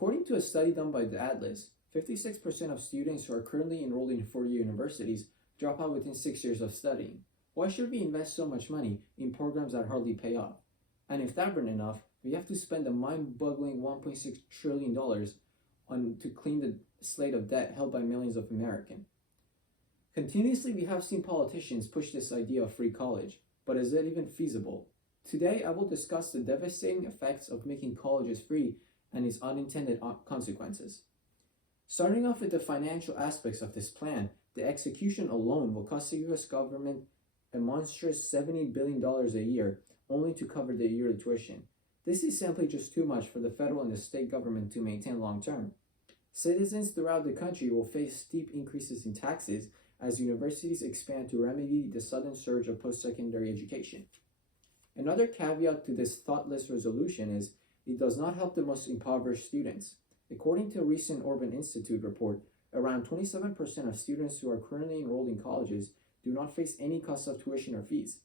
According to a study done by the Atlas, 56% of students who are currently enrolled in four-year universities drop out within 6 years of studying. Why should we invest so much money in programs that hardly pay off? And if that weren't enough, we have to spend a mind-boggling $1.6 trillion to clean the slate of debt held by millions of Americans. Continuously, we have seen politicians push this idea of free college, but is it even feasible? Today, I will discuss the devastating effects of making colleges free and its unintended consequences. Starting off with the financial aspects of this plan, the execution alone will cost the US government a monstrous $70 billion a year only to cover the yearly tuition. This is simply just too much for the federal and the state government to maintain long term. Citizens throughout the country will face steep increases in taxes as universities expand to remedy the sudden surge of post-secondary education. Another caveat to this thoughtless resolution is it does not help the most impoverished students. According to a recent Urban Institute report, around 27% of students who are currently enrolled in colleges do not face any cost of tuition or fees.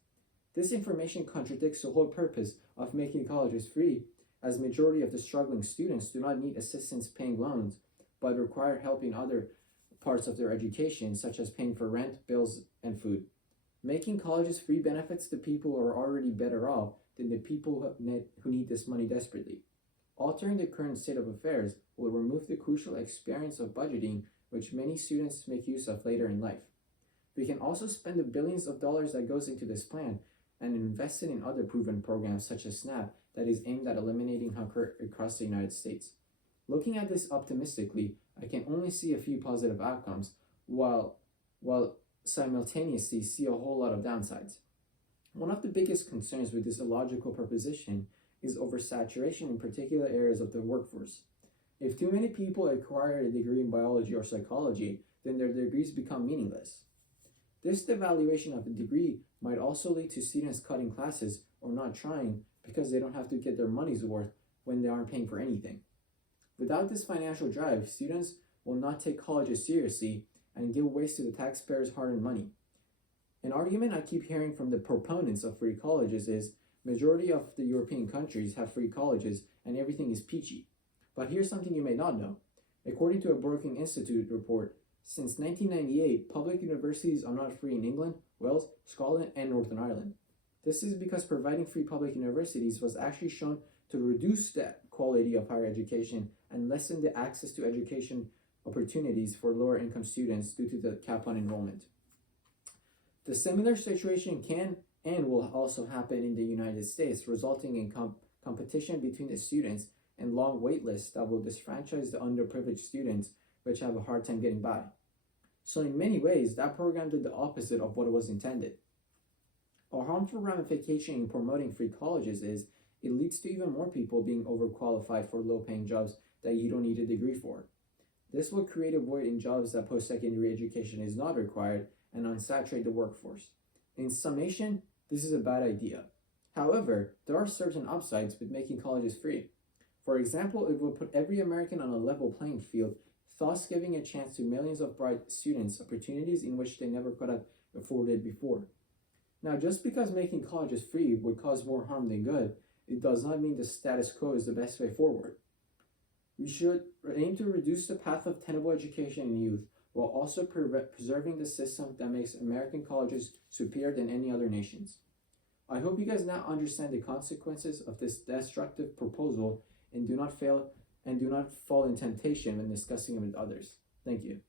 This information contradicts the whole purpose of making colleges free, as majority of the struggling students do not need assistance paying loans, but require help in other parts of their education, such as paying for rent, bills, and food. Making colleges free benefits the people who are already better off than the people who need this money desperately. Altering the current state of affairs will remove the crucial experience of budgeting, which many students make use of later in life. We can also spend the billions of dollars that goes into this plan and invest it in other proven programs such as SNAP that is aimed at eliminating hunger across the United States. Looking at this optimistically, I can only see a few positive outcomes, while simultaneously see a whole lot of downsides. One of the biggest concerns with this illogical proposition is oversaturation in particular areas of the workforce. If too many people acquire a degree in biology or psychology, then their degrees become meaningless. This devaluation of a degree might also lead to students cutting classes or not trying because they don't have to get their money's worth when they aren't paying for anything. Without this financial drive, students will not take colleges seriously and give waste to the taxpayers' hard-earned money. An argument I keep hearing from the proponents of free colleges is majority of the European countries have free colleges and everything is peachy. But here's something you may not know. According to a Brookings Institute report, since 1998, public universities are not free in England, Wales, Scotland, and Northern Ireland. This is because providing free public universities was actually shown to reduce the quality of higher education and lessen the access to education opportunities for lower income students due to the cap on enrollment. The similar situation can and will also happen in the United States, resulting in competition between the students and long wait lists that will disfranchise the underprivileged students which have a hard time getting by. So in many ways, that program did the opposite of what it was intended. A harmful ramification in promoting free colleges is it leads to even more people being overqualified for low-paying jobs that you don't need a degree for. This will create a void in jobs that post-secondary education is not required and unsaturate the workforce. In summation, this is a bad idea. However, there are certain upsides with making colleges free. For example, it will put every American on a level playing field, thus giving a chance to millions of bright students opportunities in which they never could have afforded before. Now, just because making colleges free would cause more harm than good, it does not mean the status quo is the best way forward. We should aim to reduce the path of tenable education in youth while also preserving the system that makes American colleges superior than any other nations. I hope you guys now understand the consequences of this destructive proposal and do not fall in temptation when discussing it with others. Thank you.